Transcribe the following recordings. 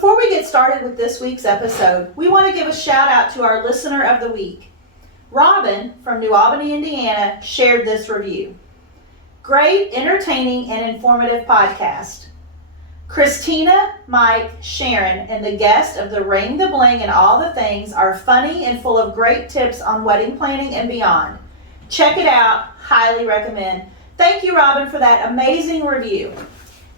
Before we get started with this week's episode, we want to give a shout out to our listener of the week. Robin from New Albany, Indiana, shared this review. Great, entertaining, and informative podcast. Kristina, Mike, Sharon, and the guest of the Ring, the Bling, and All the Things are funny and full of great tips on wedding planning and beyond. Check it out. Highly recommend. Thank you, Robin, for that amazing review.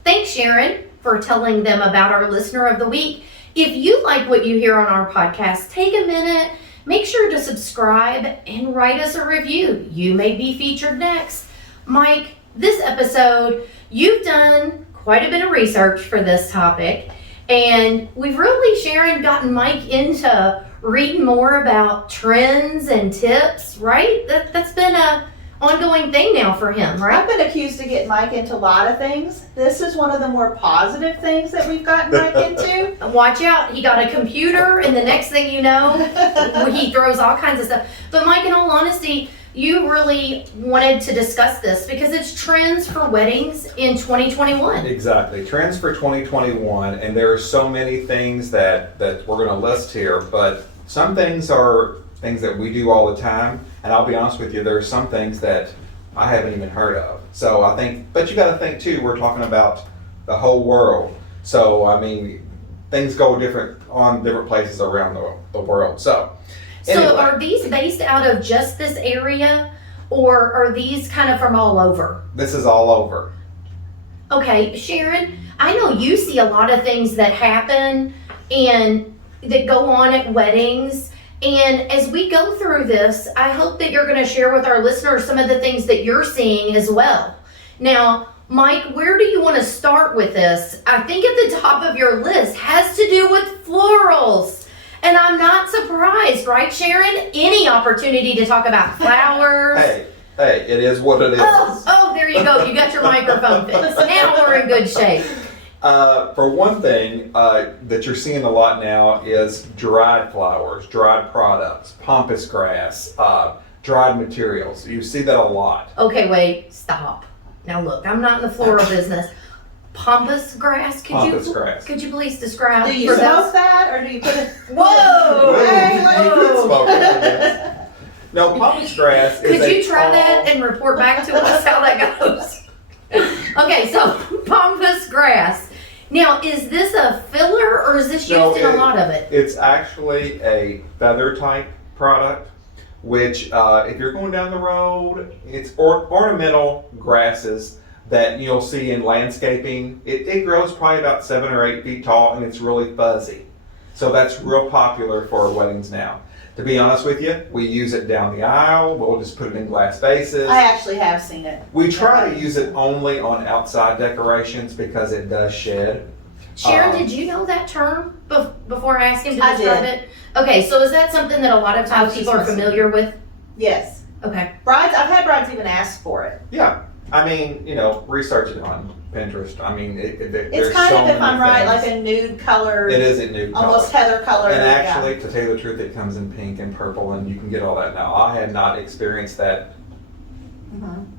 Thanks, Sharon, for telling them about our listener of the week. If you like what you hear on our podcast, take a minute, make sure to subscribe, and write us a review. You may be featured next. Mike, this episode, you've done quite a bit of research for this topic, and we've really, Sharon, gotten Mike into reading more about trends and tips, right? That's been a ongoing thing now for him, right? I've been accused of getting Mike into a lot of things. This is one of the more positive things that we've gotten Mike into. Watch out, he got a computer, and the next thing you know, he throws all kinds of stuff. But Mike, in all honesty, you really wanted to discuss this because it's trends for weddings in 2021. Exactly, trends for 2021, and there are so many things that we're going to list here, but some things are things that we do all the time, and I'll be honest with you, there are some things that I haven't even heard of. So I think, but you got to think too, we're talking about the whole world. So I mean, things go different places around the world. So anyway. Are these based out of just this area, or are these kind of from all over? This is all over. Okay, Sharon, I know you see a lot of things that happen and that go on at weddings. And as we go through this, I hope that you're going to share with our listeners some of the things that you're seeing as well. Now, Mike, where do you want to start with this? I think at the top of your list has to do with florals. And I'm not surprised, right, Sharon? Any opportunity to talk about flowers. Hey, it is what it is. Oh, there you go. You got your microphone fixed. Now we're in good shape. For one thing that you're seeing a lot now is dried flowers, dried products, pampas grass, dried materials. You see that a lot. Okay, wait, stop. Now look, I'm not in the floral business. Pampas grass? Could you please describe? Do you smoke that, or do you put it? Whoa! Hey, you could smoke it, yes. No, pampas grass is Could you try that and report back to us how that goes? Okay, so pampas grass. Now, is this a filler, or is this used in a lot of it? It's actually a feather type product, which if you're going down the road, it's ornamental grasses that you'll see in landscaping. It grows probably about 7 or 8 feet tall, and it's really fuzzy. So that's real popular for weddings now. To be honest with you, we use it down the aisle. We'll just put it in glass vases. I actually have seen it. We try to use it only on outside decorations because it does shed. Sharon, did you know that term before I asked him to describe it? Okay, so is that something that a lot of times people are familiar with? Yes. Okay. I've had brides even ask for it. Yeah. I mean, research it on Pinterest. I mean, it's kind of, if I'm right, like a nude color. It is a nude color. Almost heather color. And actually, to tell you the truth, it comes in pink and purple, and you can get all that now. I had not experienced that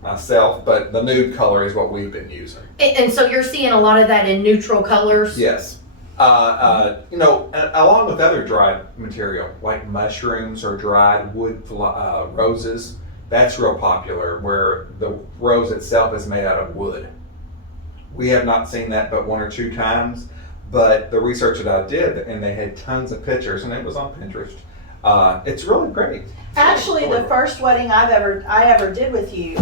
myself, but the nude color is what we've been using. And so you're seeing a lot of that in neutral colors? Yes. Along with other dried material, like mushrooms or dried wood roses, that's real popular, where the rose itself is made out of wood. We have not seen that but 1 or 2 times, but the research that I did, and they had tons of pictures, and it was on Pinterest. It's really pretty. Actually, the first wedding I ever did with you,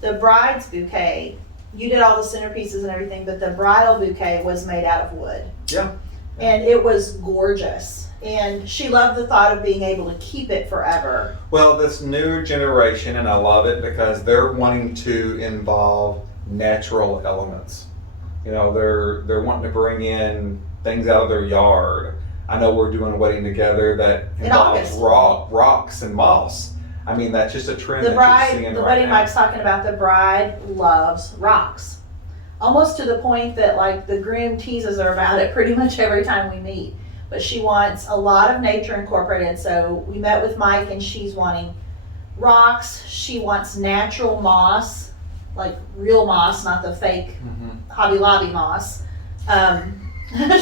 the bride's bouquet, you did all the centerpieces and everything, but the bridal bouquet was made out of wood. Yeah. And it was gorgeous. And she loved the thought of being able to keep it forever. Well, this newer generation, and I love it because they're wanting to involve natural elements. They're wanting to bring in things out of their yard. I know we're doing a wedding together that involves rocks and moss. I mean, that's just a trend that you're seeing right now. The wedding Mike's talking about, the bride loves rocks. Almost to the point that, like, the groom teases her about it pretty much every time we meet. But she wants a lot of nature incorporated. So we met with Mike, and she's wanting rocks. She wants natural moss, like real moss, not the fake Hobby Lobby moss.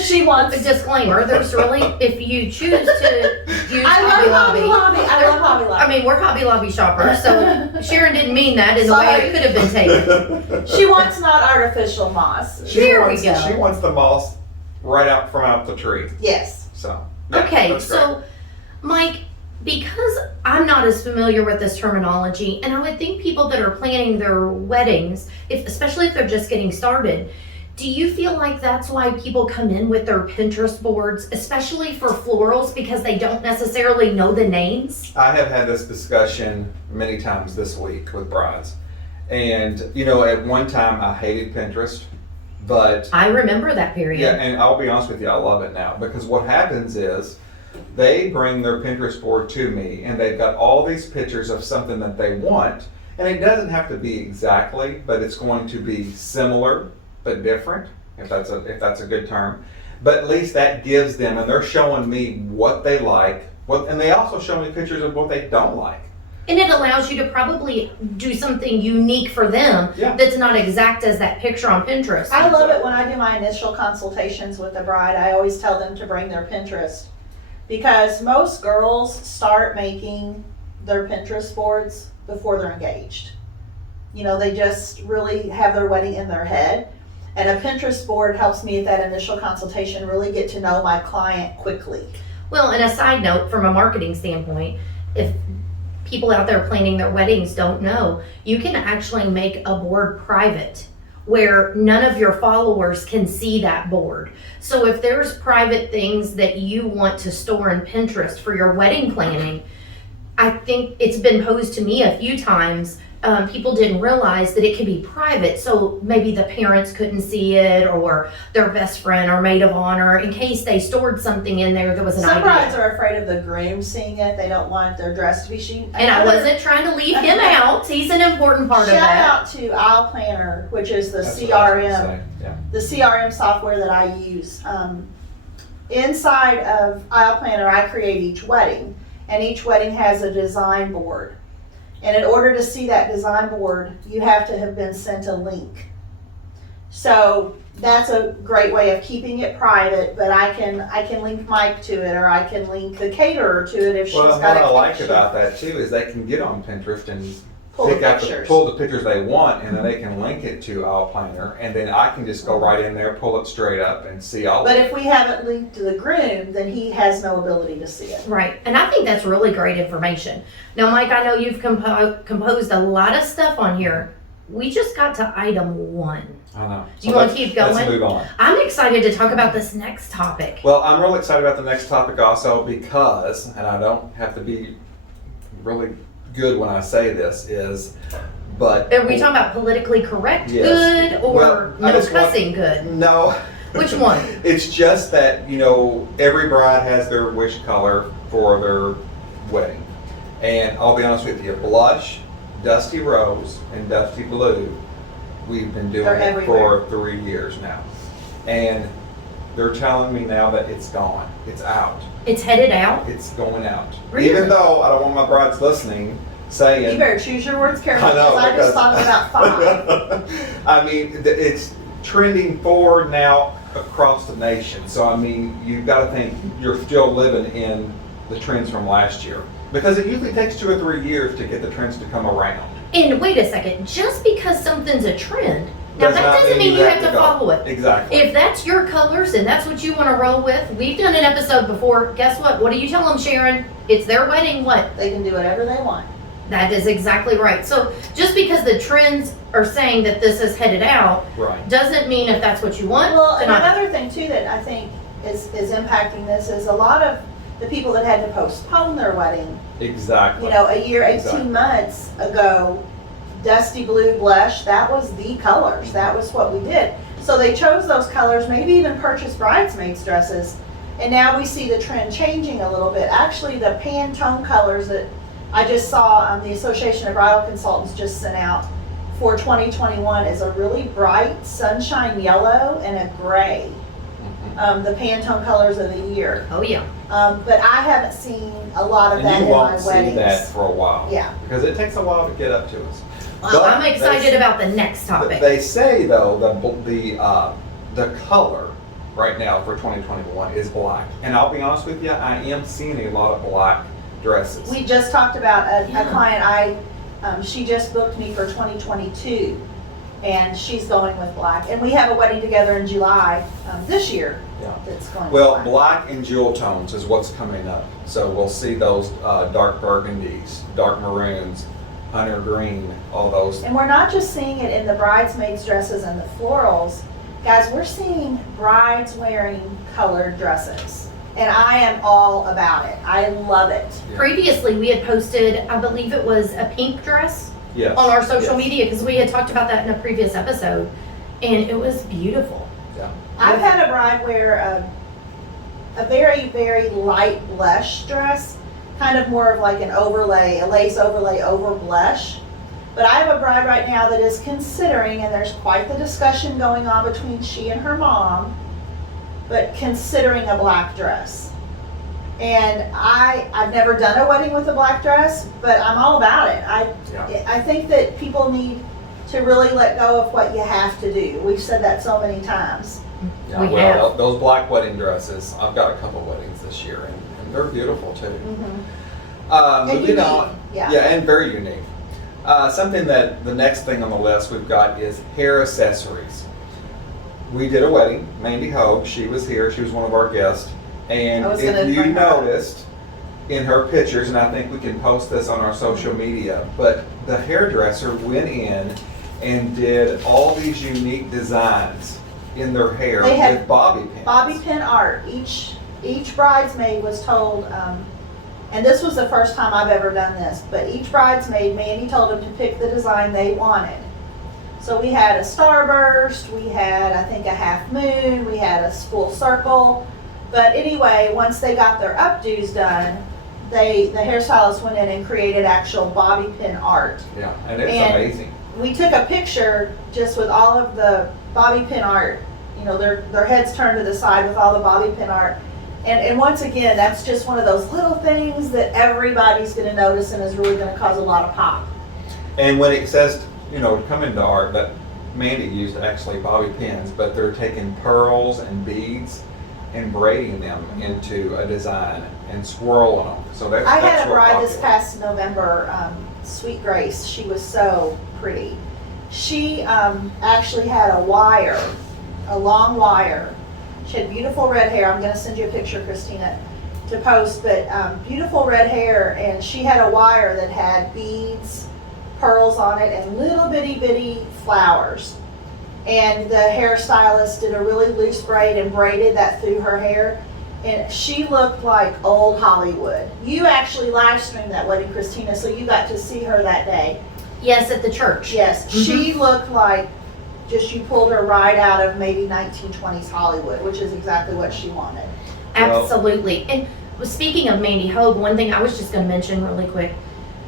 She A wants. disclaimer, there's really, if you choose to use I Hobby love Hobby Lobby. Lobby. I love Hobby Lobby. I mean, we're Hobby Lobby shoppers, so Sharon didn't mean that in the way Sorry. it could have been taken. She wants not artificial moss. There we go. She wants the moss right out from out the tree. Yes. So. yeah, Okay, that's great. so Mike, because I'm not as familiar with this terminology, and I would think people that are planning their weddings, especially if they're just getting started, do you feel like that's why people come in with their Pinterest boards, especially for florals, because they don't necessarily know the names? I have had this discussion many times this week with brides. And, at one time I hated Pinterest, but I remember that period. yeah, and I'll be honest with you, I love it now because what happens is they bring their Pinterest board to me and they've got all these pictures of something that they want. And it doesn't have to be exactly, but it's going to be similar but different, if that's a good term. But at least that gives them, and they're showing me what they like, and they also show me pictures of what they don't like. And it allows you to probably do something unique for them Yeah. that's not exact as that picture on Pinterest. I love it when I do my initial consultations with the bride. I always tell them to bring their Pinterest because most girls start making their Pinterest boards before they're engaged. They just really have their wedding in their head. And a Pinterest board helps me at that initial consultation really get to know my client quickly. Well, and a side note from a marketing standpoint, if people out there planning their weddings don't know, you can actually make a board private where none of your followers can see that board. So if there's private things that you want to store in Pinterest for your wedding planning, I think it's been posed to me a few times. People didn't realize that it could be private, so maybe the parents couldn't see it, or their best friend or maid of honor, in case they stored something in there that was an Some idea. brides are afraid of the groom seeing it. They don't want their dress to be seen. And I wasn't trying to leave him out. He's an important part of Shout that. out to Aisle Planner, which is the That's what I was CRM. gonna say. Yeah. The CRM software that I use. Inside of Aisle Planner, I create each wedding, and each wedding has a design board. And in order to see that design board, you have to have been sent a link. So that's a great way of keeping it private, but I can link Mike to it, or I can link the caterer to it if she's Well, got what a I like kitchen. about that too is they can get on Pinterest and Pull the pick out pictures. pull the pictures they want, and then they can link it to Aisle Planner, and then I can just go right in there, pull it straight up, and see all. But if we haven't linked to the groom, then he has no ability to see it. Right, and I think that's really great information. Now, Mike, I know you've composed a lot of stuff on here. We just got to item 1. I know. Do you want to keep Let's going? move on. I'm excited to talk about this next topic. Well, I'm really excited about the next topic also because, and I don't have to be really good when I say this, but Are we talking about politically correct Yes. good or Well, I no just want- cussing good? No. Which one? It's just that, every bride has their wish color for their wedding. And I'll be honest with you, blush, dusty rose, and dusty blue, we've been doing They're it everywhere. for 3 years now. And they're telling me now that it's gone. It's out. It's headed out? It's going out. Really? Even though I don't want my brides listening saying, You better choose your words carefully I know, because I just because- thought about 5. I mean, it's trending forward now across the nation. So, I mean, you've got to think you're still living in the trends from last year. Because it usually takes 2 or 3 years to get the trends to come around. And wait a second, just because something's a trend, now Does that not doesn't mean you have to go. follow it. Exactly. If that's your colors and that's what you want to roll with, we've done an episode before. Guess what? What do you tell them, Sharon? It's their wedding. What? They can do whatever they want. That is exactly right. So just because the trends are saying that this is headed out, Right. doesn't mean if that's what you want. Well, to and not- another thing too that I think is impacting this is a lot of the people that had to postpone their wedding, Exactly. a year, 18 Exactly. months ago, dusty blue blush, that was the colors. That was what we did. So they chose those colors, maybe even purchased bridesmaids dresses. And now we see the trend changing a little bit. Actually, the Pantone colors that I just saw the Association of Bridal Consultants just sent out for 2021 is a really bright sunshine yellow and a gray. Mhm. The Pantone colors of the year. Oh yeah. But I haven't seen a lot of that And you in my won't see weddings. that for a while. Yeah. Because it takes a while to get up to us. Well, But I'm excited they- about the next topic. They say though the color right now for 2021 is black. And I'll be honest with you, I am seeing a lot of black dresses. We just talked about a client, she just booked me for 2022, and she's going with black. And we have a wedding together in July this year that's going Well, with black and jewel tones is what's coming up. So we'll see those dark burgundies, dark maroons, hunter green, all those. And we're not just seeing it in the bridesmaids' dresses and the florals. Guys, we're seeing brides wearing colored dresses. And I am all about it. I love it. Yeah. Previously, we had posted, I believe it was a pink dress Yes. on our social Yes. media because we had talked about that in a previous episode, and it was beautiful. Yeah. I've had a bride wear a very, very light blush dress, kind of more of like an overlay, a lace overlay over blush. But I have a bride right now that is considering, and there's quite the discussion going on between she and her mom, but considering a black dress. And I've never done a wedding with a black dress, but I'm all about it. I think that people need to really let go of what you have to do. We've said that so many times. Yeah, We well, have. those black wedding dresses, I've got a couple weddings this year, and they're beautiful too. And Moving unique, on. yeah. And very unique. Something that the next thing on the list we've got is hair accessories. We did a wedding, Mandy Hogue, she was here, she was one of our guests. And I was gonna if you bring her up. noticed in her pictures, and I think we can post this on our social media, but the hairdresser went in and did all these unique designs in their hair They had with bobby pins. Bobby pin art. Each bridesmaid was told, and this was the first time I've ever done this, but each bridesmaid, Mandy told them to pick the design they wanted. So we had a starburst, we had, I think, a half moon, we had a full circle. But anyway, once they got their updos done, the hairstylist went in and created actual bobby pin art. Yeah, and it's And amazing. We took a picture just with all of the bobby pin art, you know, their heads turned to the side with all the bobby pin art. And once again, that's just one of those little things that everybody's going to notice and is really going to cause a lot of pop. And when it says, you know, come into art, that Mandy used actually bobby pins, but they're taking pearls and beads and braiding them into a design and swirling them. So that's I had a real bride this popular. past November, Sweet Grace. She was so pretty. She actually had a wire, a long wire. She had beautiful red hair. I'm going to send you a picture, Kristina, to post, but beautiful red hair, and she had a wire that had beads, pearls on it, and little bitty flowers. And the hairstylist did a really loose braid and braided that through her hair, and she looked like old Hollywood. You actually live streamed that wedding, Kristina, so you got to see her that day. Yes, at the church. Yes, she looked like just you pulled her right out of maybe 1920s Hollywood, which is exactly what she wanted. Absolutely. And speaking of Mandy Hogue, one thing I was just going to mention really quick,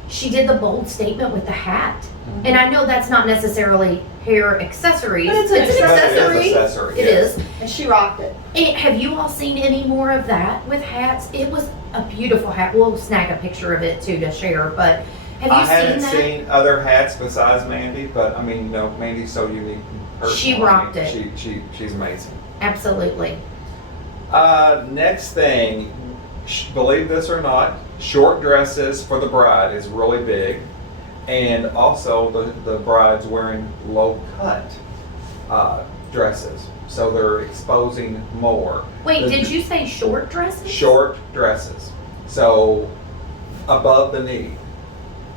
she did the bold statement with the hat. And I know that's not necessarily hair accessories. But it's an accessory. It is accessory, It yes. is. And she rocked it. And have you all seen any more of that with hats? It was a beautiful hat. We'll snag a picture of it too to share. But have you I haven't seen that? seen other hats besides Mandy, but I mean, no, Mandy's so unique. She rocked it. She's amazing. Absolutely. Next thing, believe this or not, short dresses for the bride is really big, and also the bride's wearing low cut dresses, so they're exposing more. Wait, The- did you say short dresses? Short dresses, so above the knee.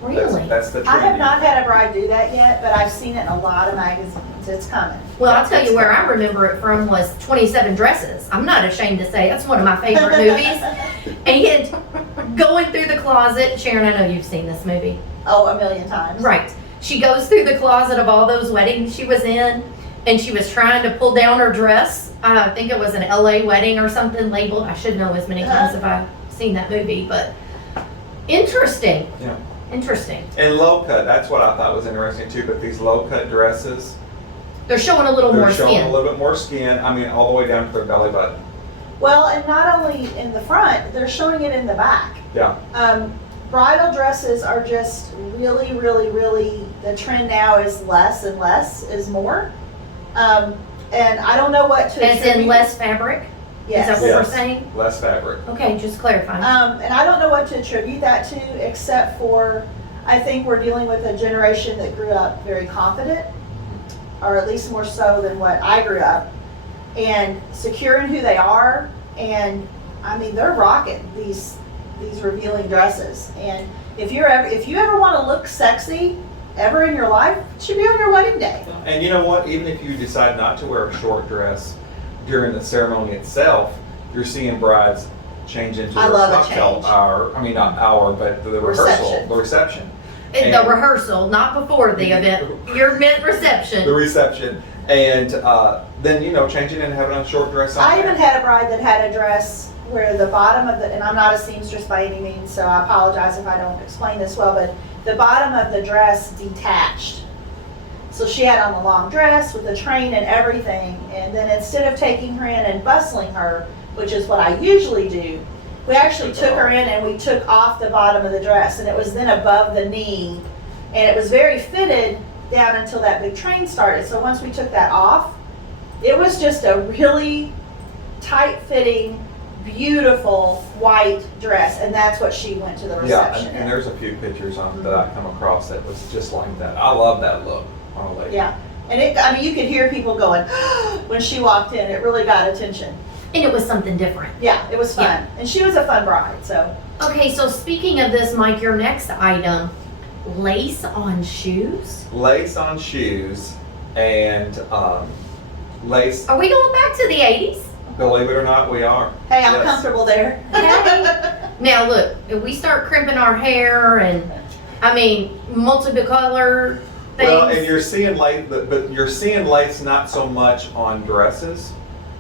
Really? That's the I have trend. not had a bride do that yet, but I've seen it in a lot of magazines. It's coming. Well, I'll tell you where I remember it from was 27 Dresses. I'm not ashamed to say that's one of my favorite movies. And going through the closet, Sharon, I know you've seen this movie. Oh, a million times. Right. She goes through the closet of all those weddings she was in, and she was trying to pull down her dress. I think it was an LA wedding or something labeled. I should know as many times if I've seen that movie, but interesting. Yeah. Interesting. And low cut, that's what I thought was interesting too, but these low cut dresses, They're showing a little they're more showing skin. a little bit more skin, I mean, all the way down to their belly button. Well, and not only in the front, they're showing it in the back. Yeah. Bridal dresses are just really, the trend now is less and less is more. and I don't know what to As in attribute. less fabric? Yes. Is that what we're Yes. saying? Less fabric. Okay, just clarifying. And I don't know what to attribute that to, except for I think we're dealing with a generation that grew up very confident, or at least more so than what I grew up, and secure in who they are. And I mean, they're rocking these revealing dresses. And if you ever want to look sexy ever in your life, it should be on your wedding day. And you know what? Even if you decide not to wear a short dress during the ceremony itself, you're seeing brides change into I their love a cocktail change. hour. I mean, not hour, but the rehearsal, Reception. the reception. The and- rehearsal, not before the event. Your event The reception. reception. And then, changing and having a short dress on. I there. even had a bride that had a dress where the bottom of and I'm not a seamstress by any means, so I apologize if I don't explain this well, but the bottom of the dress detached. So she had on the long dress with the train and everything, and then instead of taking her in and bustling her, which is what I usually do, we actually took her in and we took off the bottom of the dress, and it was then above the knee, and it was very fitted down until that big train started. So once we took that off, it was just a really tight-fitting, beautiful white dress, and that's what she went to the Yeah, reception and in. there's a few pictures on that I come across that was just like that. I love that look on a lady. Yeah, and you could hear people going when she walked in. It really got attention. And it was something different. Yeah, it was fun, Yeah. and she was a fun bride. So Okay, so speaking of this, Mike, your next item, lace on shoes? Lace on shoes and lace. Are we going back to the 80s? Believe it or not, we are. hey, I'm Yes. comfortable there. Hey. Now look, if we start crimping our hair and, multiple color things. Well, and you're seeing lace, but you're seeing lace not so much on dresses.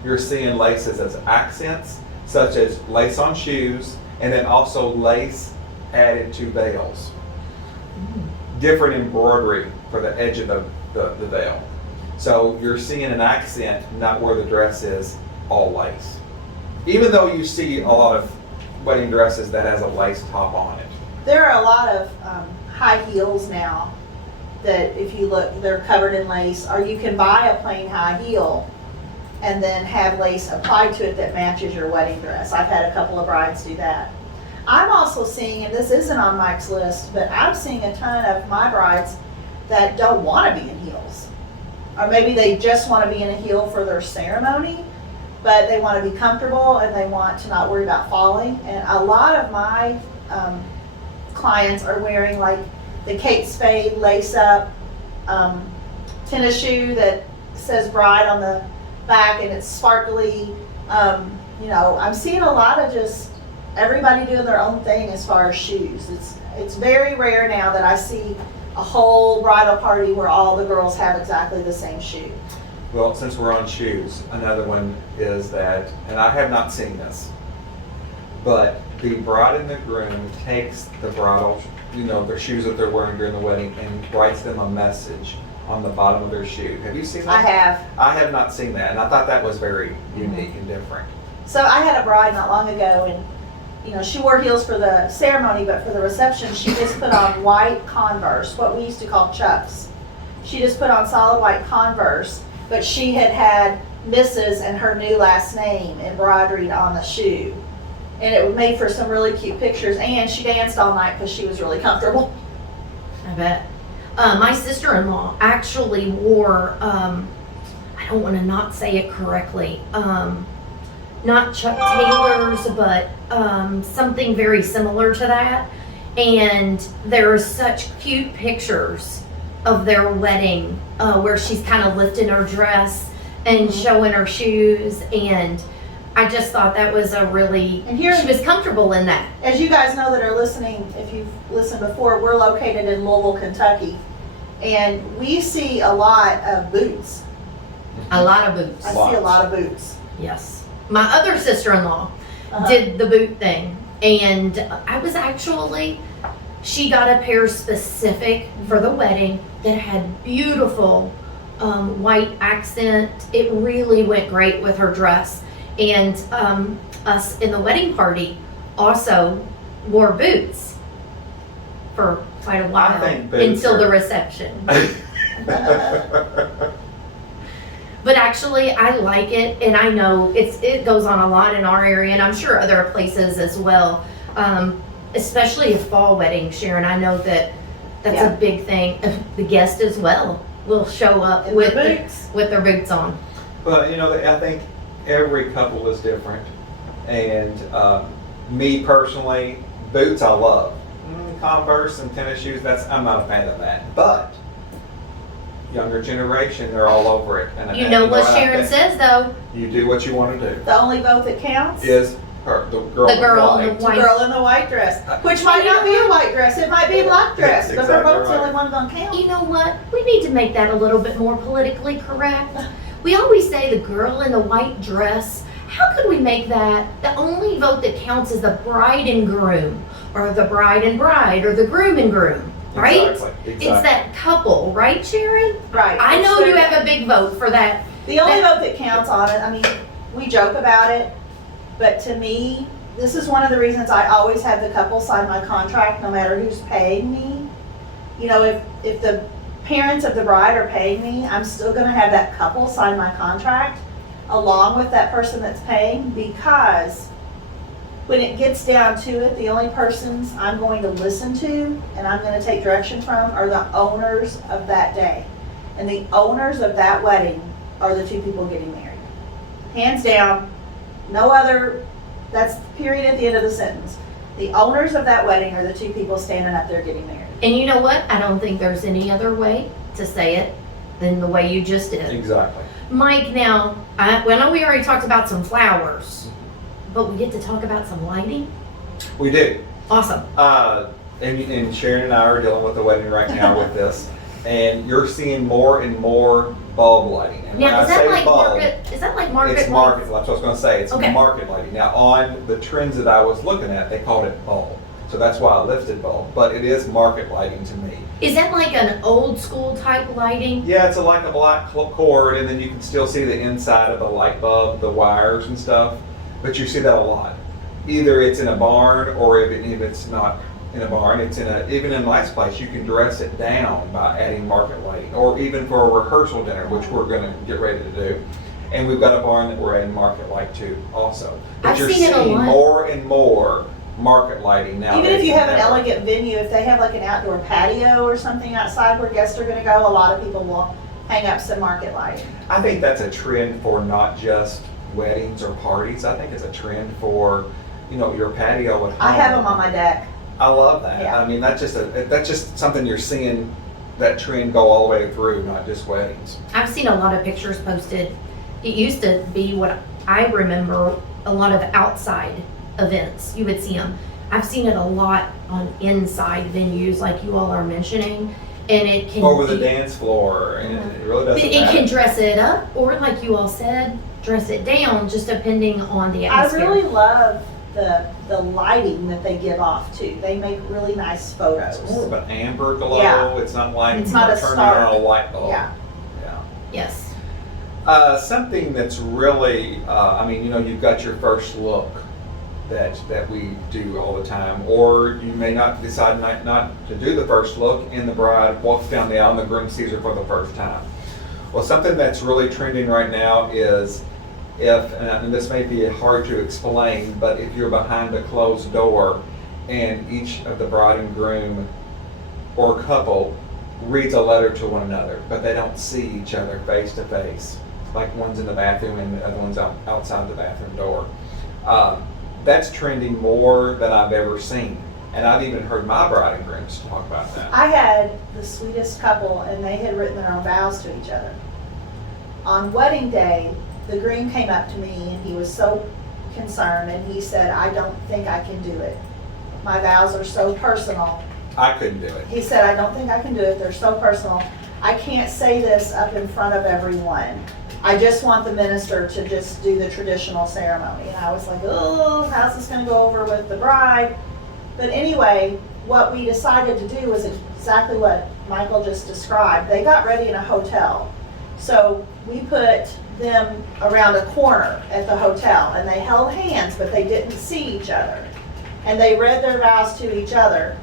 You're seeing laces as accents, such as lace on shoes, and then also lace added to veils. Different embroidery for the edge of the veil. So you're seeing an accent, not where the dress is all lace. Even though you see a lot of wedding dresses that has a lace top on it. There are a lot of high heels now that if you look, they're covered in lace, or you can buy a plain high heel and then have lace applied to it that matches your wedding dress. I've had a couple of brides do that. I'm also seeing, and this isn't on Mike's list, but I'm seeing a ton of my brides that don't want to be in heels. Or maybe they just want to be in a heel for their ceremony, but they want to be comfortable and they want to not worry about falling. And a lot of my clients are wearing like the Kate Spade lace up tennis shoe that says bride on the back and it's sparkly. I'm seeing a lot of just everybody doing their own thing as far as shoes. It's very rare now that I see a whole bridal party where all the girls have exactly the same shoe. Well, since we're on shoes, another one is that, and I have not seen this, but the bride and the groom takes the bridal, their shoes that they're wearing during the wedding and writes them a message on the bottom of their shoe. Have you seen that? I have. I have not seen that, and I thought that was very unique and different. So I had a bride not long ago, and she wore heels for the ceremony, but for the reception, she just put on white Converse, what we used to call Chucks. She just put on solid white Converse, but she had Mrs. and her new last name embroidered on the shoe. And it made for some really cute pictures, and she danced all night because she was really comfortable. I bet. My sister-in-law actually wore, I don't want to not say it correctly, not Chuck Taylor's, but something very similar to that. And there are such cute pictures of their wedding where she's kind of lifting her dress and showing her shoes. And I just thought that was a really, And here, she was comfortable in that. as you guys know that are listening, if you've listened before, we're located in Louisville, Kentucky. And we see a lot of boots. A lot of boots. I see a lot of boots. Yes. My other sister-in-law Uh-huh. did the boot thing. And I was actually, she got a pair specific for the wedding that had beautiful white accent. It really went great with her dress. And us in the wedding party also wore boots for quite a while think boots until the are- reception. But actually, I like it, and I know it goes on a lot in our area, and I'm sure other places as well. Especially a fall wedding, Sharon. I know that's Yeah. a big thing. The guest as well will show up In with their boots. with their boots on. But I think every couple is different, and me personally, boots I love. Converse and tennis shoes, I'm not a fan of that. But younger generation, they're all over it. And You know what Sharon says though. You do what you want to do. The only vote that counts Is the girl The girl in in white. the white. the girl in the white dress, which might not be a white dress. It might be a black dress, That's but her exactly vote's the right. only one gonna count. You know what? We need to make that a little bit more politically correct. We always say the girl in the white dress. How could we make that the only vote that counts is the bride and groom, or the bride and bride, or the groom and groom, right? Exactly. It's that couple, right, Sharon? Right. I know It's you their- have a big vote for that. The only vote that counts on it, I mean, we joke about it, but to me, this is one of the reasons I always have the couple sign my contract no matter who's paying me. If the parents of the bride are paying me, I'm still gonna have that couple sign my contract along with that person that's paying, because when it gets down to it, the only persons I'm going to listen to and I'm gonna take direction from are the owners of that day. And the owners of that wedding are the two people getting married. Hands down, no other, that's period at the end of the sentence. The owners of that wedding are the two people standing up there getting married. And you know what? I don't think there's any other way to say it than the way you just did. Exactly. Mike, now, I know we already talked about some flowers, but we get to talk about some lighting? We do. Awesome. And Sharon and I are dealing with the wedding right now with this, and you're seeing more and more bulb lighting. And when Now, I is that say like bulb, market, is that like market? it's lights? market. That's what I was going to say. It's Okay. market lighting. Now, on the trends that I was looking at, they called it bulb, so that's why I lifted bulb. But it is market lighting to me. Is that like an old school type lighting? Yeah, it's like a black cord, and then you can still see the inside of the light bulb, the wires and stuff. But you see that a lot. Either it's in a barn, or if it's not in a barn, it's even in a nice place. You can dress it down by adding market lighting, or even for a rehearsal dinner, which we're going to get ready to do. And we've got a barn that we're adding market light to also. But I've you're seen it a seeing lot. more and more market lighting now. Even if you have an elegant venue, if they have like an outdoor patio or something outside where guests are gonna go, a lot of people will hang up some market lighting. I think that's a trend for not just weddings or parties. I think it's a trend for, your patio at home. I have them on my deck. I love that. Yeah. I mean, that's just something you're seeing that trend go all the way through, not just weddings. I've seen a lot of pictures posted. It used to be what I remember, a lot of outside events. You would see them. I've seen it a lot on inside venues like you all are mentioning. And it can Over the be- dance floor, and it really But doesn't it matter. can dress it up, or like you all said, dress it down, just depending on the I atmosphere. really love the lighting that they give off too. They make really nice photos. It's more of an amber glow. Yeah. It's not like It's not a turning stark- on a light bulb. Yeah. Yeah. Yes. Something that's really, you've got your first look that we do all the time, or you may not decide not to do the first look, and the bride walks down the aisle and the groom sees her for the first time. Well, something that's really trending right now is and this may be hard to explain, but if you're behind a closed door and each of the bride and groom or couple reads a letter to one another, but they don't see each other face to face, like one's in the bathroom and the other one's outside the bathroom door. That's trending more than I've ever seen. And I've even heard my bride and grooms talk about that. I had the sweetest couple and they had written their own vows to each other. On wedding day, the groom came up to me and he was so concerned and he said, "I don't think I can do it. My vows are so personal." I couldn't do it. He said, "I don't think I can do it. They're so personal. I can't say this up in front of everyone. I just want the minister to just do the traditional ceremony." And I was like, "Oh, how's this going to go over with the bride?" But anyway, what we decided to do was exactly what Michael just described. They got ready in a hotel. So we put them around a corner at the hotel and they held hands, but they didn't see each other. And they read their vows to each other.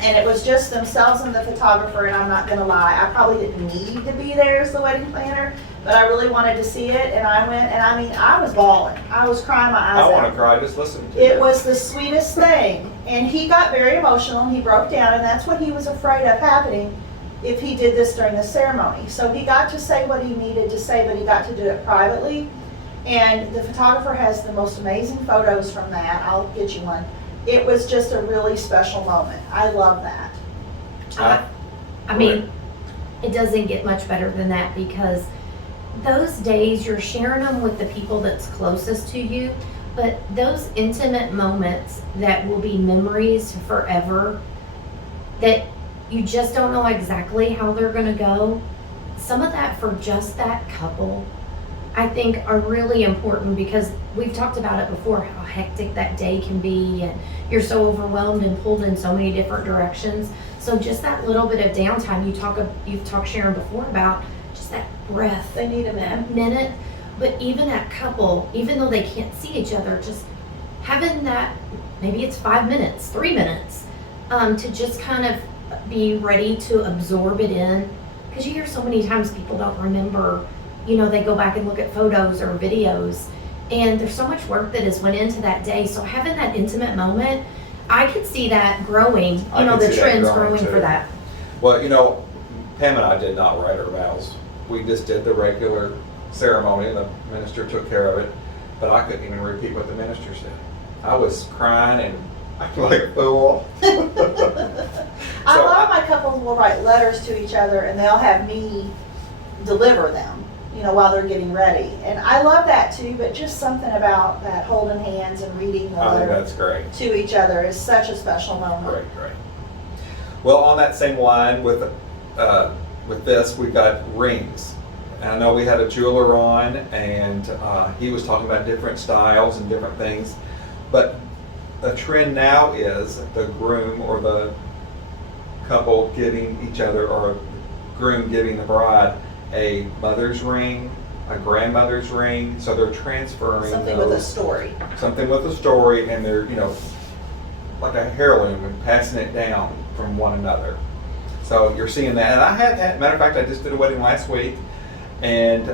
And it was just themselves and the photographer, and I'm not gonna lie, I probably didn't need to be there as the wedding planner, but I really wanted to see it, and I went, and I mean, I was bawling. I was crying my eyes I out. want to cry just listening to It was the sweetest thing, and he got very emotional, and he broke down, and that's what he was afraid of happening if he did this during the ceremony. So he got to say what he needed to say, but he got to do it privately, and the photographer has the most amazing photos from that. I'll get you one. It was just a really special moment. I love that. I mean, it doesn't get much better than that, because those days you're sharing them with the people that's closest to you, but those intimate moments that will be memories forever, that you just don't know exactly how they're gonna go, some of that for just that couple, I think are really important, because we've talked about it before, how hectic that day can be, and you're so overwhelmed and pulled in so many different directions. So just that little bit of downtime, you've talked, Sharon, before about just that breath. They need a minute. Minute. But even that couple, even though they can't see each other, just having that, maybe it's 5 minutes, 3 minutes, to just kind of be ready to absorb it in. Because you hear so many times people don't remember, they go back and look at photos or videos, and there's so much work that has went into that day. So having that intimate moment, I could see that growing, the trends growing for that. Well, Pam and I did not write our vows. We just did the regular ceremony, and the minister took care of it, but I couldn't even repeat what the minister said. I was crying and acting like a fool. A lot of my couples will write letters to each other, and they'll have me deliver them, while they're getting ready. And I love that too, but just something about that holding hands and reading the I think letter that's great. to each other is such a special moment. Great. Well, on that same line with this, we've got rings. And I know we had a jeweler on, and he was talking about different styles and different things. But a trend now is the groom or the couple giving each other, or groom giving the bride, a mother's ring, a grandmother's ring. So they're transferring Something with a story. Something with a story, and they're, like a heirloom, and passing it down from one another. So you're seeing that. And I have had, matter of fact, I just did a wedding last week, and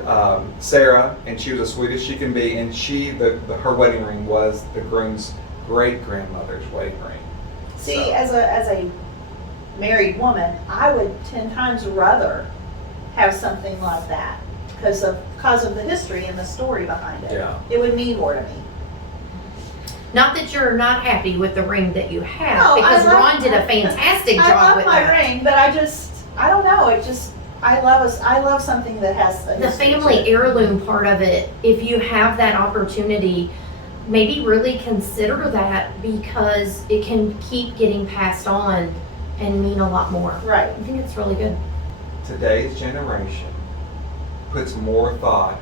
Sarah, and she was as sweet as she can be, and her wedding ring was the groom's great grandmother's wedding ring. See, So- as a married woman, I would 10 times rather have something like that because of the history and the story behind it. Yeah. It would mean more to me. Not that you're not happy with the ring that you have, No, because I love- Ron did a fantastic I job love with my that. ring, but I don't know. I love something that has a The history to family it. heirloom part of it, if you have that opportunity, maybe really consider that, because it can keep getting passed on and mean a lot more. Right. I think it's really good. Today's generation puts more thought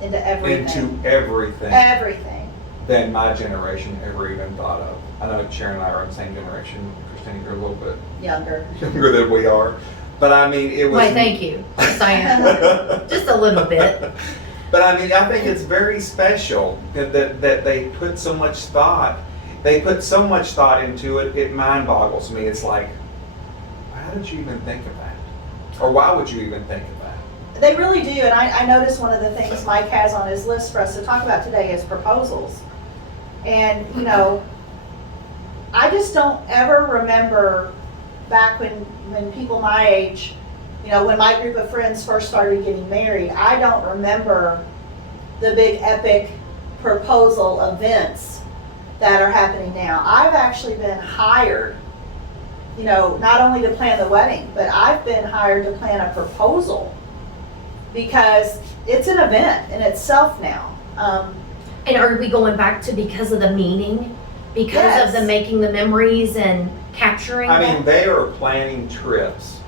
Into everything. Everything. than my generation ever even thought of. I know Sharon and I are in the same generation. Christina, you're a little bit Younger. younger than we are. But I mean, it was... Why, thank you. Just saying. Just a little bit. But I mean, I think it's very special that they put so much thought. They put so much thought into it, it mind boggles me. It's like, how did you even think of that? Or why would you even think of that? They really do, and I noticed one of the things Mike has on his list for us to talk about today is proposals. And, I just don't ever remember back when people my age, when my group of friends first started getting married, I don't remember the big epic proposal events that are happening now. I've actually been hired, not only to plan the wedding, but I've been hired to plan a proposal because it's an event in itself now. And are we going back to because of the meaning? Because Yes. of the making the memories and capturing I that? mean, they are planning trips,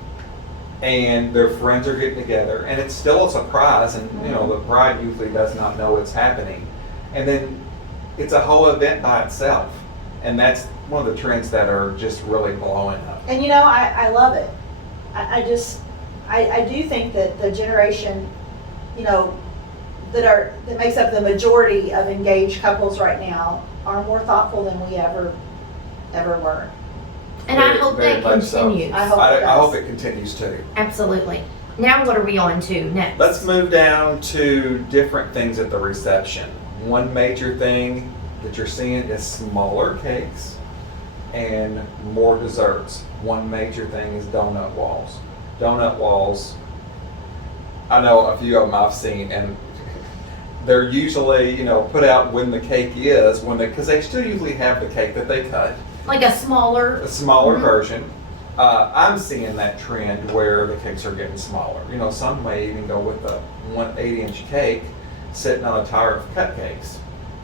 and their friends are getting together, and it's still a surprise, and the bride usually does not know it's happening. And then it's a whole event by itself. And that's one of the trends that are just really blowing up. And I love it. I do think that the generation, that makes up the majority of engaged couples right now are more thoughtful than we ever were. And I hope very that much so. continues. I hope it I does. hope it continues too. Absolutely. Now what are we on to next? Let's move down to different things at the reception. One major thing that you're seeing is smaller cakes and more desserts. One major thing is donut walls. Donut walls, I know a few of them I've seen, and they're usually, put out when the cake is, because they still usually have the cake that they cut, Like a smaller. a smaller version. I'm seeing that trend where the cakes are getting smaller. Some may even go with a 1/8-inch cake sitting on a tower of cupcakes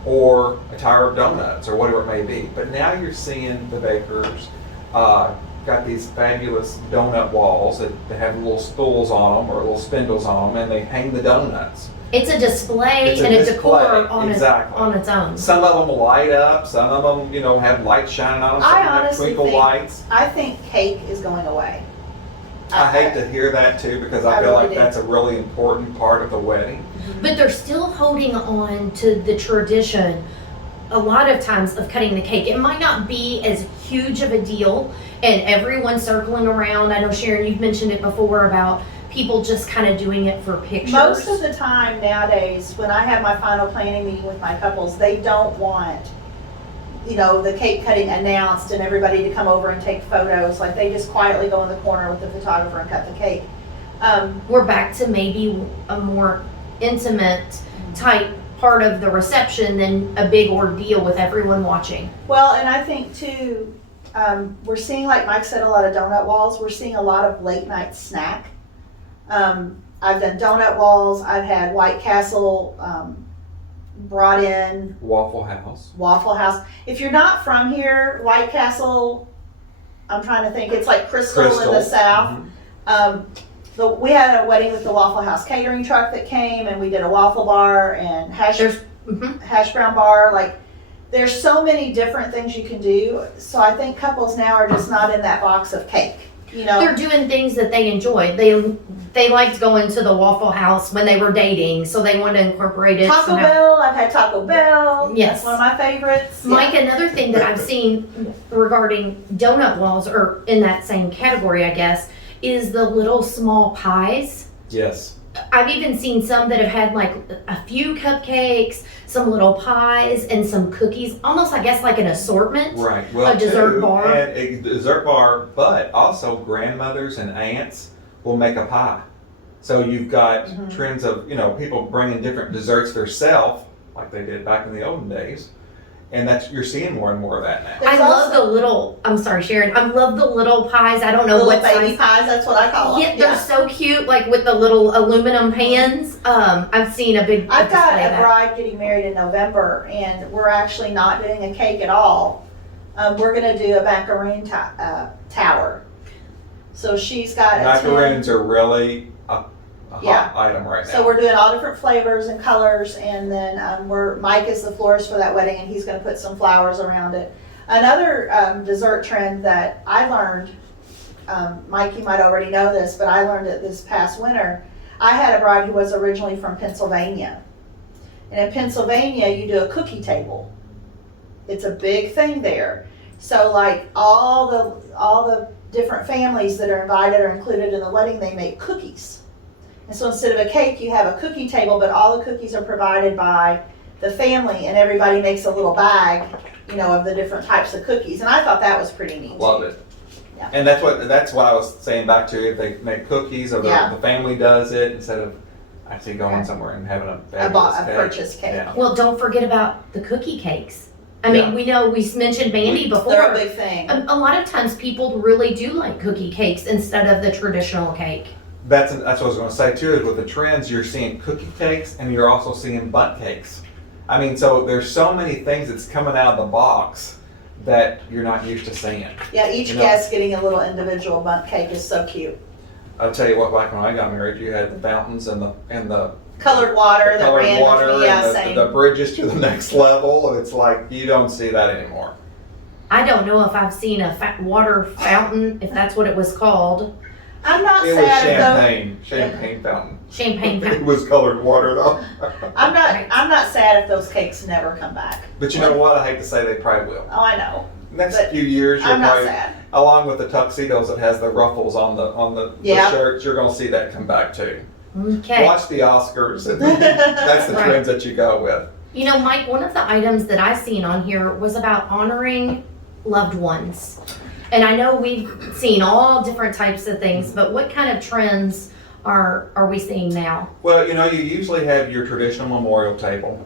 or a tower of donuts or whatever it may be. But now you're seeing the bakers got these fabulous donut walls that have little spools on them or little spindles on them, and they hang the donuts. It's a display It's a and a display, decor on exactly. its own. Some of them light up, some of them, have lights shining on them, some I of them have honestly twinkle think- lights. I think cake is going away. I hate to hear that too, because I I feel really like do. that's a really important part of the wedding. But they're still holding on to the tradition a lot of times of cutting the cake. It might not be as huge of a deal and everyone circling around. I know, Sharon, you've mentioned it before about people just kind of doing it for pictures. Most of the time nowadays, when I have my final planning meeting with my couples, they don't want, the cake cutting announced and everybody to come over and take photos. Like, they just quietly go in the corner with the photographer and cut the cake. We're back to maybe a more intimate type part of the reception than a big ordeal with everyone watching. Well, and I think too, we're seeing, like Mike said, a lot of donut walls. We're seeing a lot of late night snack. I've done donut walls. I've had White Castle brought in, Waffle House. Waffle House. If you're not from here, White Castle, I'm trying to think, it's like Crystal in the South. Mhm. We had a wedding with the Waffle House catering truck that came, and we did a waffle bar and hash brown bar. Like, there's so many different things you can do. So I think couples now are just not in that box of cake. They're doing things that they enjoy. They liked going to the Waffle House when they were dating, so they wanted to incorporate it. Taco Bell, I've had Taco Bell. Yes. That's one of my favorites. Mike, another thing that I've seen regarding donut walls, or in that same category, I guess, is the little small pies. Yes. I've even seen some that have had like a few cupcakes, some little pies, and some cookies, almost, I guess, like an assortment. Right. Well, A dessert bar. And a dessert bar, but also grandmothers and aunts will make a pie. So you've got trends of, people bringing different desserts themselves, like they did back in the olden days. And you're seeing more and more of that now. There's I love also the little, I'm sorry, Sharon, I love the little pies. I don't know little what baby size. pies, that's what I call them. Yeah, they're so cute, like with the little aluminum pans. I've seen a big I've got display of a that. bride getting married in November, and we're actually not doing a cake at all. We're gonna do a macaroon tower. So she's got a 10. Macaroons are really a hot Yeah. item right now. So we're doing all different flavors and colors, and then Mike is the florist for that wedding, and he's gonna put some flowers around it. Another dessert trend that I learned, Mike, you might already know this, but I learned it this past winter. I had a bride who was originally from Pennsylvania. And in Pennsylvania, you do a cookie table. It's a big thing there. So like all the different families that are invited or included in the wedding, they make cookies. And so instead of a cake, you have a cookie table, but all the cookies are provided by the family, and everybody makes a little bag, of the different types of cookies. And I thought that was pretty neat. Love too. it. Yeah. And that's what I was saying back to, if they make cookies or the family does it instead of actually going somewhere and having a fabulous cake. Purchase cake. Yeah. Well, don't forget about the cookie cakes. I mean, we mentioned Bandy before. They're a big thing. A lot of times people really do like cookie cakes instead of the traditional cake. That's what I was going to say too, is with the trends, you're seeing cookie cakes and you're also seeing bundt cakes. I mean, so there's so many things that's coming out of the box that you're not used to seeing. Yeah, each guest getting a little individual bundt cake is so cute. I'll tell you what, back when I got married, you had the fountains and the Colored water that colored ran water between, and same. the bridges to the next level, and it's like you don't see that anymore. I don't know if I've seen a water fountain, if that's what it was called. I'm not It was sad champagne fountain. Champagne It fountain. was colored water though. I'm not sad if those cakes never come back. But you know what? I hate to say they probably will. Oh, I know. next But few years, you'll I'm not probably, sad. along with the tuxedos that has the ruffles on the Yeah. shirts, you're gonna see that come back too. Okay. Watch the Oscars, and that's the Right. trends that you go with. You know, Mike, one of the items that I seen on here was about honoring loved ones. And I know we've seen all different types of things, but what kind of trends are we seeing now? Well, you know, you usually have your traditional memorial table.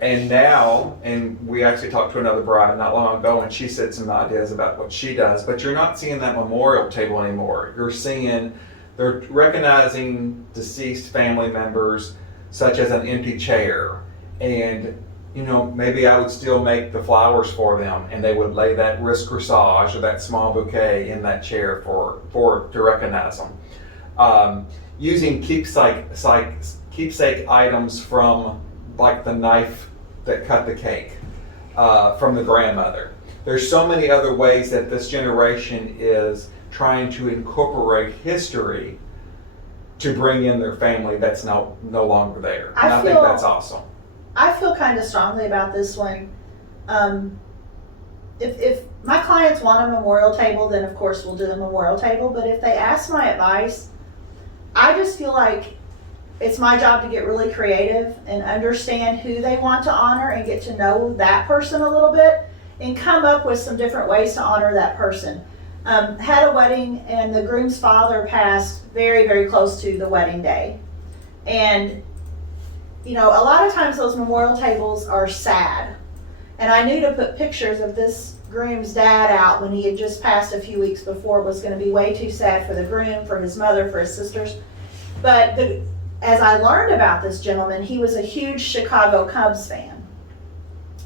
And now, and we actually talked to another bride not long ago, and she said some ideas about what she does, but you're not seeing that memorial table anymore. You're seeing, they're recognizing deceased family members, such as an empty chair. And, you know, maybe I would still make the flowers for them, and they would lay that wrist corsage or that small bouquet in that chair to recognize them. Using keepsake items from, like the knife that cut the cake, from the grandmother. There's so many other ways that this generation is trying to incorporate history to bring in their family that's no longer there. And I think that's awesome. I feel kind of strongly about this one. If my clients want a memorial table, then of course we'll do a memorial table. But if they ask my advice, I just feel like it's my job to get really creative and understand who they want to honor and get to know that person a little bit and come up with some different ways to honor that person. Had a wedding, and the groom's father passed very, very close to the wedding day. And, you know, a lot of times those memorial tables are sad. And I knew to put pictures of this groom's dad out when he had just passed a few weeks before was going to be way too sad for the groom, for his mother, for his sisters. But as I learned about this gentleman, he was a huge Chicago Cubs fan.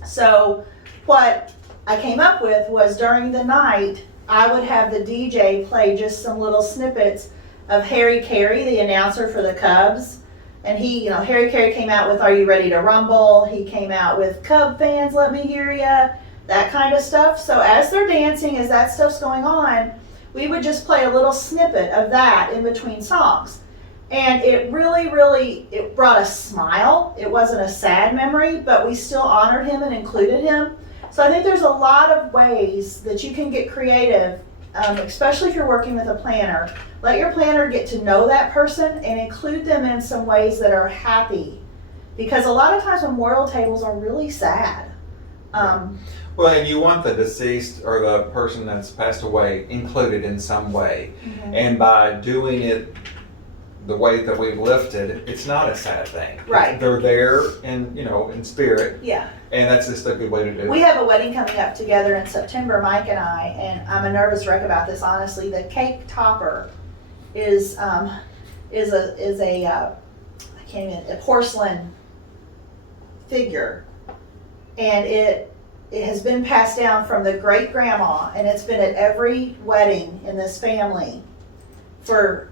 So what I came up with was, during the night, I would have the DJ play just some little snippets of Harry Carey, the announcer for the Cubs. And he, you know, Harry Carey came out with "Are You Ready to Rumble?" He came out with "Cub fans, let me hear ya," that kind of stuff. So as they're dancing, as that stuff's going on, we would just play a little snippet of that in between songs. And it really, it brought a smile. It wasn't a sad memory, but we still honored him and included him. So I think there's a lot of ways that you can get creative, especially if you're working with a planner. Let your planner get to know that person and include them in some ways that are happy. Because a lot of times memorial tables are really sad. Well, and you want the deceased or the person that's passed away included in some way. Mm-hmm. And by doing it the way that we've lifted, it's not a sad thing. Right. They're there in spirit. Yeah. And that's just a good way to do it. We have a wedding coming up together in September, Mike and I, and I'm a nervous wreck about this, honestly. The cake topper is a porcelain figure, and it has been passed down from the great grandma, and it's been at every wedding in this family for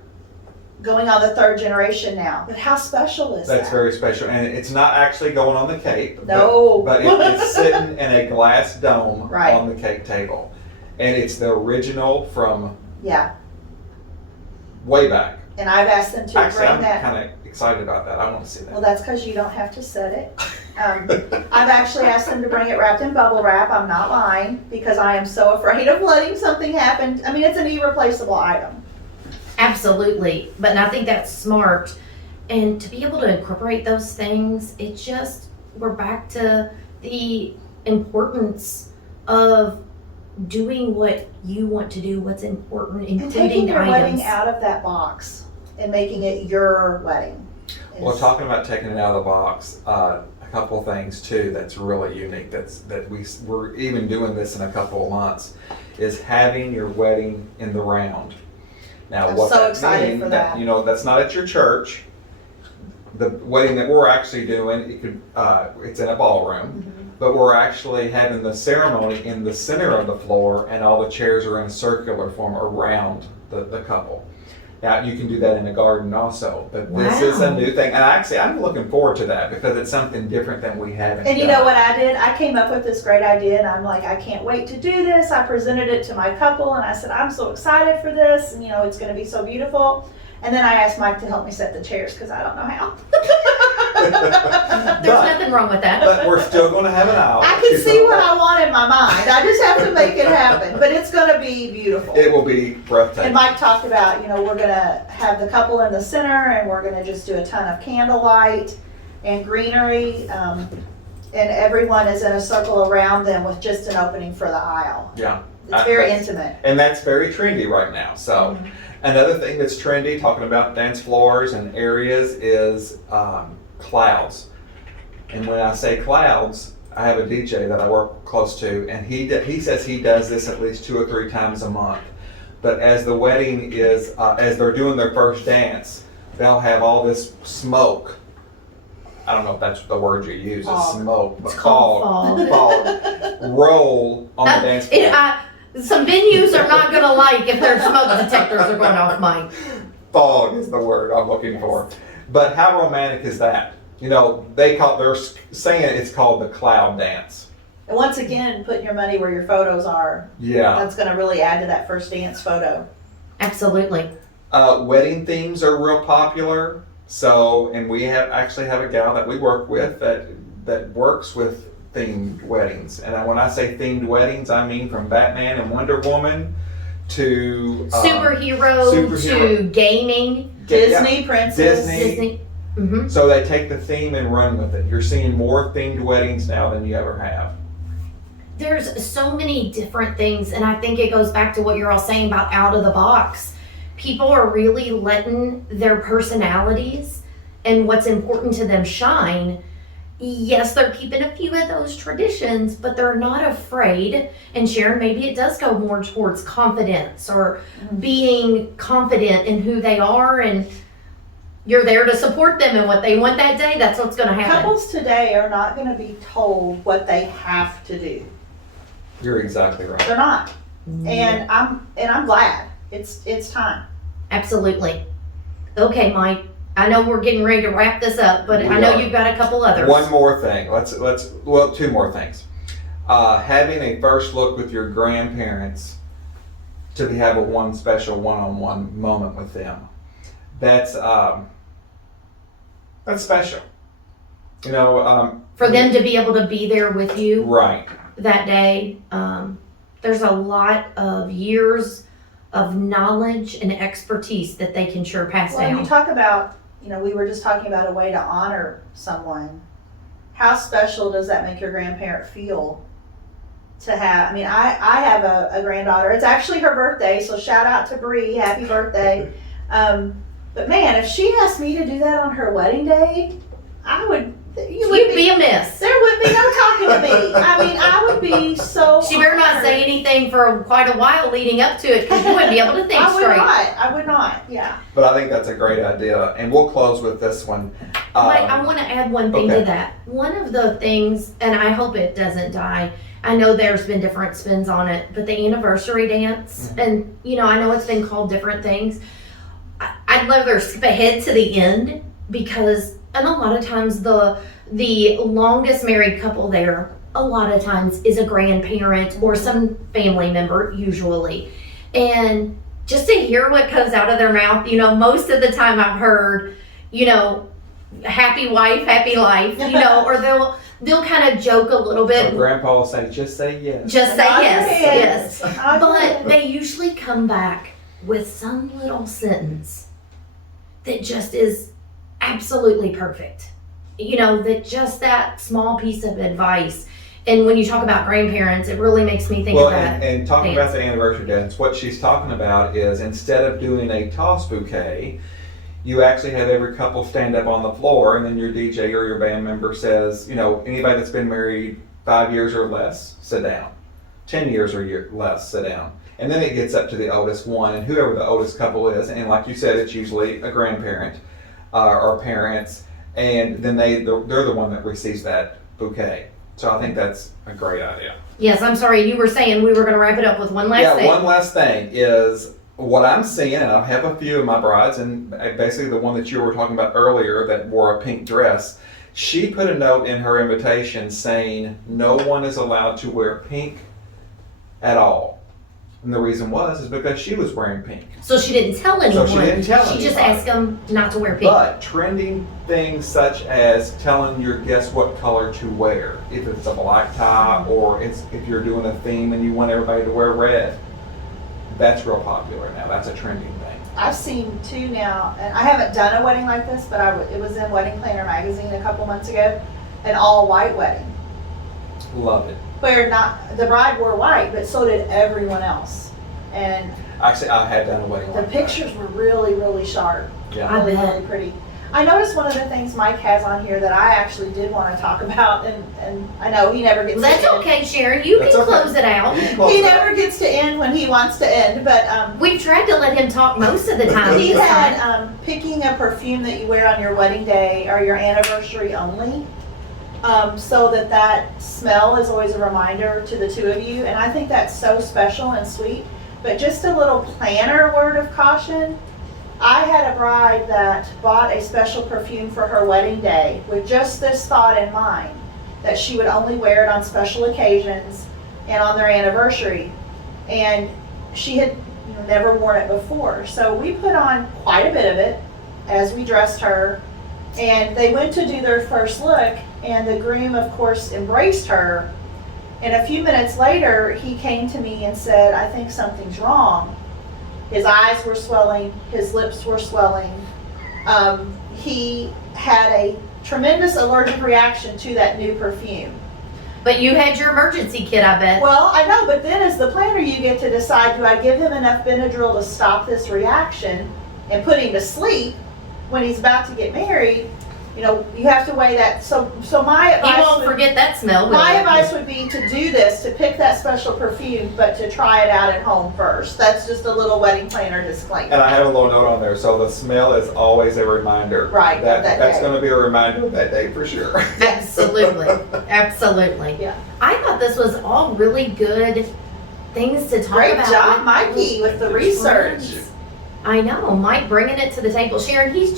going on the third generation now. But how special is that? That's very special, and it's not actually going on the cake. No. But it's sitting in a glass dome Right. on the cake table, and it's the original from way back. And I've asked them to Actually, bring I'm that. kind of excited about that. I want to see that. Well, that's because you don't have to set it. I've actually asked them to bring it wrapped in bubble wrap. I'm not lying, because I am so afraid of letting something happen. I mean, it's an irreplaceable item. Absolutely. But I think that's smart. And to be able to incorporate those things, we're back to the importance of doing what you want to do, what's important, And taking including your items. wedding out of that box and making it your wedding. Well, is- talking about taking it out of the box, a couple of things too that's really unique. We're even doing this in a couple of months, is having your wedding in the round. Now, I'm what so that excited means, for that. that's not at your church. The wedding that we're actually doing, it's in a ballroom, but we're actually having the ceremony in the center of the floor, and all the chairs are in a circular form around the couple. Now, you can do that in a garden also, but this is a Wow. new thing, and I'm looking forward to that because it's something different than we haven't And you done. know what I did? I came up with this great idea, and I'm like, I can't wait to do this. I presented it to my couple, and I said, I'm so excited for this, and it's going to be so beautiful. And then I asked Mike to help me set the chairs because I don't know how. There's nothing wrong with that. But we're still gonna have an aisle. I can She's see gonna- what I want in my mind. I just have to make it happen. But it's gonna be beautiful. It will be And breathtaking. Mike talked about, we're gonna have the couple in the center and we're gonna just do a ton of candlelight and greenery. And everyone is in a circle around them with just an opening for the aisle. Yeah. It's very That's- intimate. And that's very trendy right now. So another thing that's trendy, talking about dance floors and areas, is clouds. And when I say clouds, I have a DJ that I work close to, and he says he does this at least 2 or 3 times a month. But as the wedding is, as they're doing their first dance, they'll have all this smoke. I don't know if that's the word you use, is Fog. smoke, but It's called fog, roll on the dance floor. Some venues are not gonna like if their smoke detectors are going off mine. Fog is the word I'm looking for. But how romantic is that? They're saying it's called the cloud dance. And once again, putting your money where your photos are. Yeah. That's gonna really add to that first dance photo. Absolutely. Wedding themes are real popular. So, and we actually have a gal that we work with that works with themed weddings. And when I say themed weddings, I mean from Batman and Wonder Woman to Superhero to gaming. Disney princess. Disney. Mm-hmm. So they take the theme and run with it. You're seeing more themed weddings now than you ever have. There's so many different things, and I think it goes back to what you're all saying about out of the box. People are really letting their personalities and what's important to them shine. Yes, they're keeping a few of those traditions, but they're not afraid. And Sharon, maybe it does go more towards confidence or being confident in who they are, and you're there to support them and what they want that day. That's what's going to happen. Couples today are not gonna be told what they have to do. You're exactly right. They're not. And I'm glad. It's time. Absolutely. Okay, Mike. I know we're getting ready to wrap this up, but We I know are. you've got a couple others. One more thing. Well, 2 more things. Having a first look with your grandparents to have one special one-on-one moment with them. That's special. For them to be able to be there with you Right. that day. There's a lot of years of knowledge and expertise that they can sure pass Well, down. you talk about, we were just talking about a way to honor someone. How special does that make your grandparent feel to have? I have a granddaughter. It's actually her birthday, so shout out to Bree. Happy birthday. But man, if she asked me to do that on her wedding day, You'd be a miss. there would be no talking to me. I would be so She better not say honored. anything for quite a while leading up to it, because you wouldn't be able to think straight. I would not, yeah. But I think that's a great idea. And we'll close with this one. Mike, I want to add one thing okay. to that. One of the things, and I hope it doesn't die, I know there's been different spins on it, but the anniversary dance, and I know it's been called different things. I'd rather skip ahead to the end, because, and a lot of times the longest married couple there, a lot of times is a grandparent or some family member usually. And just to hear what comes out of their mouth, most of the time I've heard, happy wife, happy life, or they'll kind of joke a little bit. So Grandpa will say, just say yes. Just say Nod your yes, head. yes. Nod your But head. they usually come back with some little sentence that just is absolutely perfect. That small piece of advice. And when you talk about grandparents, it really makes me think Well, of that. and talking dance. about the anniversary dance, what she's talking about is instead of doing a toss bouquet, you actually have every couple stand up on the floor, and then your DJ or your band member says, anybody that's been married 5 years or less, sit down. 10 years or less, sit down. And then it gets up to the oldest one, and whoever the oldest couple is, and like you said, it's usually a grandparent or parents, and then they're the one that receives that bouquet. So I think that's a great idea. Yes, I'm sorry, you were saying we were going to wrap it up with one last thing. One last thing is what I'm seeing, and I have a few of my brides, and basically the one that you were talking about earlier that wore a pink dress, she put a note in her invitation saying no one is allowed to wear pink at all. And the reason is because she was wearing pink. So she didn't tell anyone. So she didn't tell She just anybody. asked them not to wear pink. But trending things such as telling your guests what color to wear, if it's a black tie or if you're doing a theme and you want everybody to wear red, that's real popular now. That's a trending thing. I've seen two now, and I haven't done a wedding like this, but it was in Wedding Planner magazine a couple months ago, an all white wedding. Love it. Where the bride wore white, but so did everyone else. And Actually, I had done a wedding the like pictures were really, really sharp. that. Yeah. I Really, bet. really pretty. I noticed one of the things Mike has on here that I actually did want to talk about, and I know he never gets That's to end. okay, Sharon. You That's can okay. close it out. He never gets to end when he wants to end, but We've tried to let him talk most of the time. he this had time. picking a perfume that you wear on your wedding day or your anniversary only, so that smell is always a reminder to the two of you. And I think that's so special and sweet. But just a little planner word of caution. I had a bride that bought a special perfume for her wedding day with just this thought in mind, that she would only wear it on special occasions and on their anniversary. And she had never worn it before. So we put on quite a bit of it as we dressed her. And they went to do their first look, and the groom, of course, embraced her. And a few minutes later, he came to me and said, "I think something's wrong." His eyes were swelling, his lips were swelling. He had a tremendous allergic reaction to that new perfume. But you had your emergency kit, I bet. Well, I know, but then as the planner, you get to decide, do I give him enough Benadryl to stop this reaction and put him to sleep when he's about to get married? You have to weigh that. So my He advice won't forget that smell. will My he? advice would be to do this, to pick that special perfume, but to try it out at home first. That's just a little wedding planner disclaimer. And I have a little note on there. So the smell is always a reminder. Right, of that That's day. going to be a reminder of that day for sure. Absolutely. Absolutely. Yeah. I thought this was all really good things to talk Great about. job, Mikey, with the research. Friends. I know, Mike bringing it to the table. Sharon, he's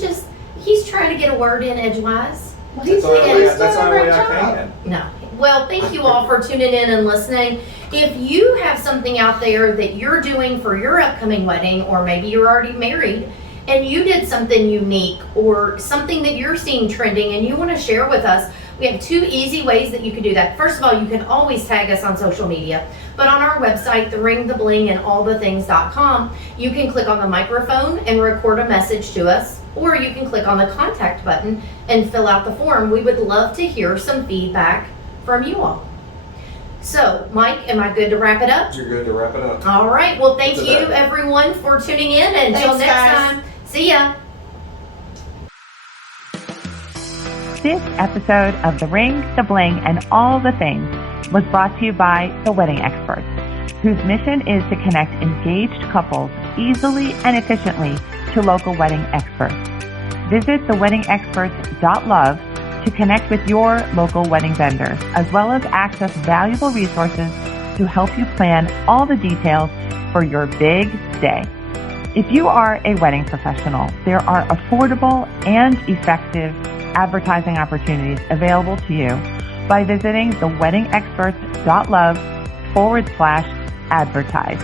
trying to get a word in edgewise. Well, he's That's the only doing way, a that's the only great way I job. can. No. Well, thank you all for tuning in and listening. If you have something out there that you're doing for your upcoming wedding, or maybe you're already married and you did something unique or something that you're seeing trending and you want to share with us, we have two easy ways that you can do that. First of all, you can always tag us on social media, but on our website, theringthebling.com, you can click on the microphone and record a message to us, or you can click on the contact button and fill out the form. We would love to hear some feedback from you all. So, Mike, am I good to wrap it up? You're good to wrap it up. All right. Well, thank It's a you bad- everyone for tuning in. Until Thanks, next guys. time, see ya. This episode of The Ring, The Bling, and All the Things was brought to you by The Wedding Experts, whose mission is to connect engaged couples easily and efficiently to local wedding experts. Visit theweddingexperts.love to connect with your local wedding vendor, as well as access valuable resources to help you plan all the details for your big day. If you are a wedding professional, there are affordable and effective advertising opportunities available to you by visiting theweddingexperts.love/advertise.